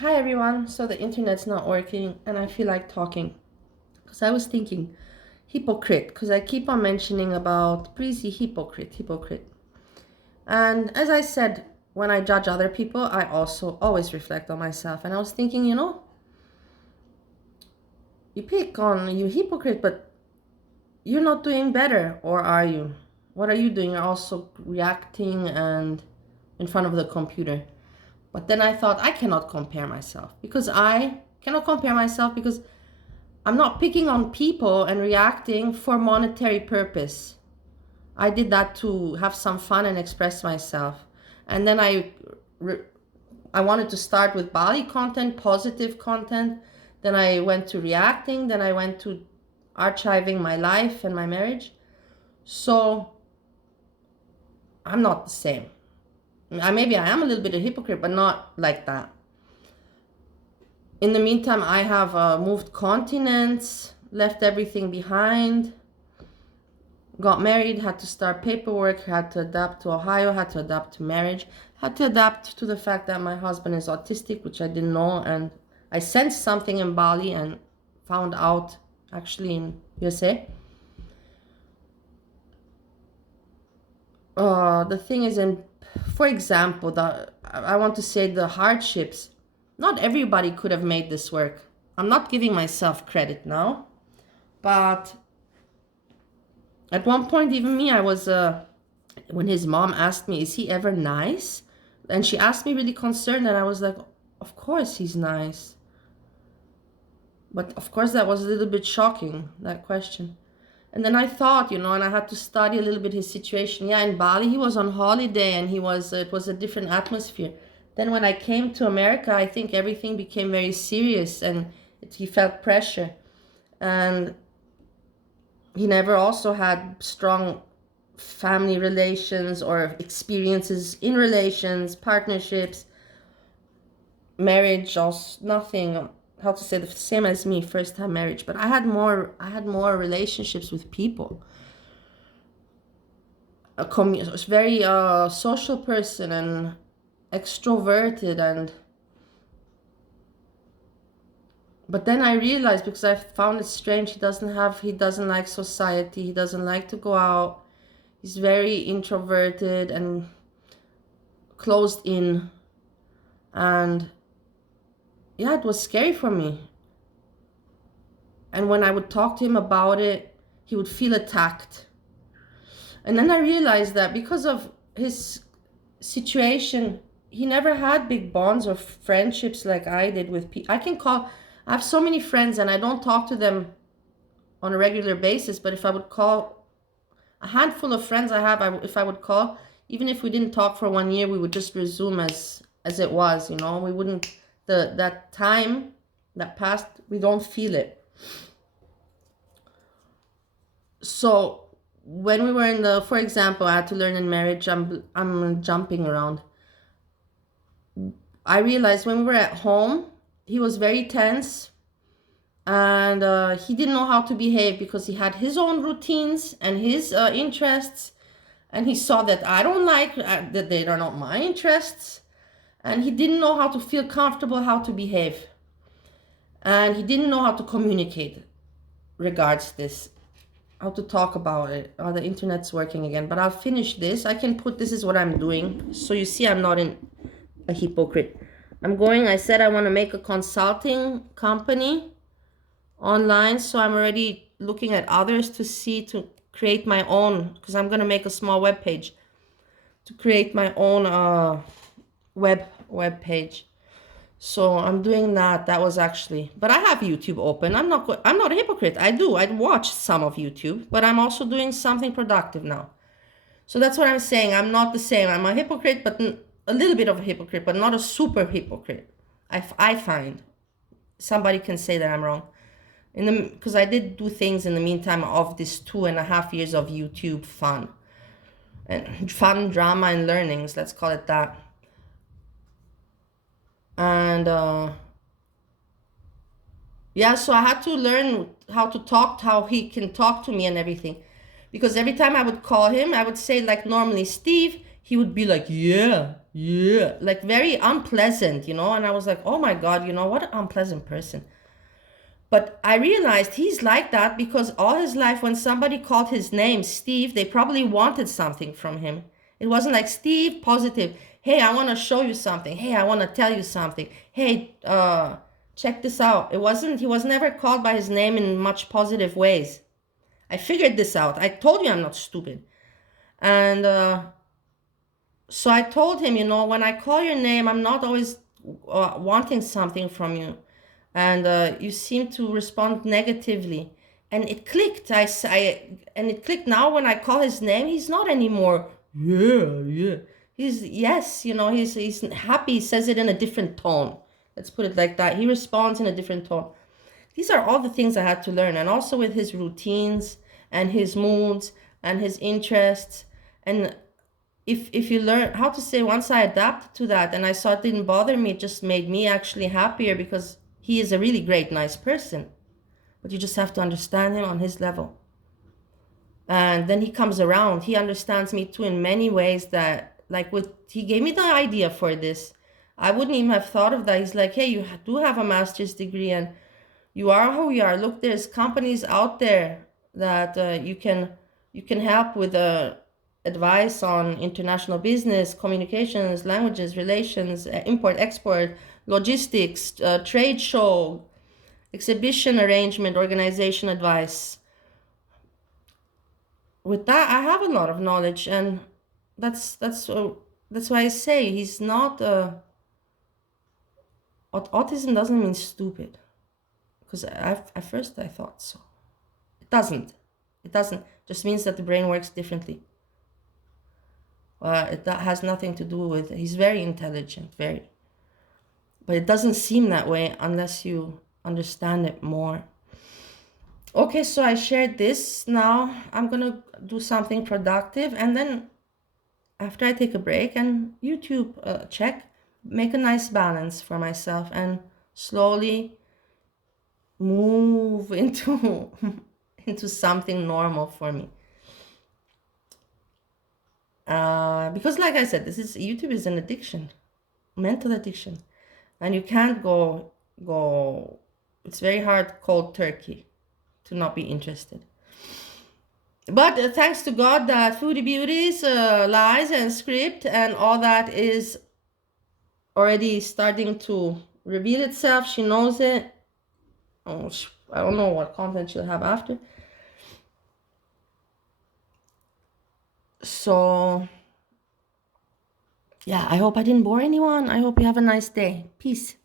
Hi everyone. So the internet's not working and I feel like talking because I was thinking hypocrite because I keep on mentioning about breezy hypocrite. And as I said, when I judge other people, I also always reflect on myself. And I was thinking, you pick on you hypocrite, but you're not doing better, or are you? What are you doing? You're also reacting and in front of the computer. But then I thought I cannot compare myself because I'm not picking on people and reacting for monetary purpose. I did that to have some fun and express myself. And then I wanted to start with Bali content, positive content. Then I went to reacting. Then I went to archiving my life and my marriage. So I'm not the same. Maybe I am a little bit a hypocrite, but not like that. In the meantime, I have moved continents, left everything behind, got married, had to start paperwork, had to adapt to Ohio, had to adapt to marriage, had to adapt to the fact that my husband is autistic, which I didn't know. And I sensed something in Bali and found out actually in USA. The thing is, for example, I want to say the hardships. Not everybody could have made this work. I'm not giving myself credit now, but at one point, even me, I was, when his mom asked me, is he ever nice? And she asked me really concerned, and I was like, of course he's nice. But of course, that was a little bit shocking, that question. And then I thought, and I had to study a little bit his situation. Yeah, in Bali, he was on holiday and it was a different atmosphere. Then when I came to America, I think everything became very serious and he felt pressure. And he never also had strong family relations or experiences in relations, partnerships, marriage, also nothing, how to say, the same as me, first time marriage. But I had more relationships with people. A very social person and extroverted, and but then I realized, because I found it strange, he doesn't like society, he doesn't like to go out, he's very introverted and closed in. And yeah, it was scary for me. And when I would talk to him about it, he would feel attacked. And then I realized that because of his situation, he never had big bonds or friendships like I did with people. I have so many friends and I don't talk to them on a regular basis, but if I would call a handful of friends I have, if I would call, even if we didn't talk for 1 year, we would just resume as it was, we wouldn't, that time that passed, we don't feel it. So when we were for example, I had to learn in marriage, I'm jumping around. I realized when we were at home, he was very tense and he didn't know how to behave because he had his own routines and his interests, and he saw that I don't like that they are not my interests, and he didn't know how to feel comfortable, how to behave, and he didn't know how to communicate regards this, how to talk about it. Oh, the internet's working again, but I'll finish this. This is what I'm doing, so you see I'm not a hypocrite. I said I want to make a consulting company online, so I'm already looking at others to create my own, because I'm going to make a small web page to create my own web page. So I'm doing that. But I have YouTube open. I'm not a hypocrite. I watch some of YouTube, but I'm also doing something productive now. So that's what I'm saying. I'm not the same. I'm a hypocrite, but a little bit of a hypocrite, but not a super hypocrite. I find somebody can say that I'm wrong. Because I did do things in the meantime of this 2.5 years of YouTube fun, drama and learnings, let's call it that. And yeah, so I had to learn how he can talk to me and everything. Because every time I would call him, I would say, like, normally, Steve, he would be like, yeah, yeah, like very unpleasant, you know. And I was like, oh my God, you know, what an unpleasant person. But I realized he's like that because all his life, when somebody called his name Steve, they probably wanted something from him. It wasn't like, Steve, positive. Hey, I want to show you something. Hey, I want to tell you something. Hey, check this out. It wasn't, he was never called by his name in much positive ways. I figured this out. I told you I'm not stupid. And so I told him, you know, when I call your name, I'm not always wanting something from you. And you seem to respond negatively. And it clicked. And it clicked now when I call his name, he's not anymore. Yeah, yeah. He's, yes, you know, he's happy. He says it in a different tone. Let's put it like that. He responds in a different tone. These are all the things I had to learn. And also with his routines and his moods and his interests. And if you learn how to say, once I adapted to that and I saw it didn't bother me, it just made me actually happier, because he is a really great, nice person. But you just have to understand him on his level. And then he comes around. He understands me too in many ways that, like, he gave me the idea for this. I wouldn't even have thought of that. He's like, hey, you do have a master's degree and you are who you are. Look, there's companies out there that you can help with advice on international business, communications, languages, relations, import, export, logistics, trade show, exhibition arrangement, organization advice. With that, I have a lot of knowledge, and that's why I say he's not. Autism doesn't mean stupid, because at first I thought so. It doesn't. It doesn't. It just means that the brain works differently. That has nothing to do with. He's very intelligent, very. But it doesn't seem that way unless you understand it more. Okay, so I shared this. Now I'm gonna do something productive, and then after I take a break and YouTube check, make a nice balance for myself and slowly move into into something normal for me. Because like I said, YouTube is an addiction, mental addiction, and you can't go. It's very hard cold turkey to not be interested. But thanks to God that Foodie Beauties, Lies and Script and all that is already starting to reveal itself. She knows it. Oh, I don't know what content she'll have after. So, yeah, I hope I didn't bore anyone. I hope you have a nice day. Peace.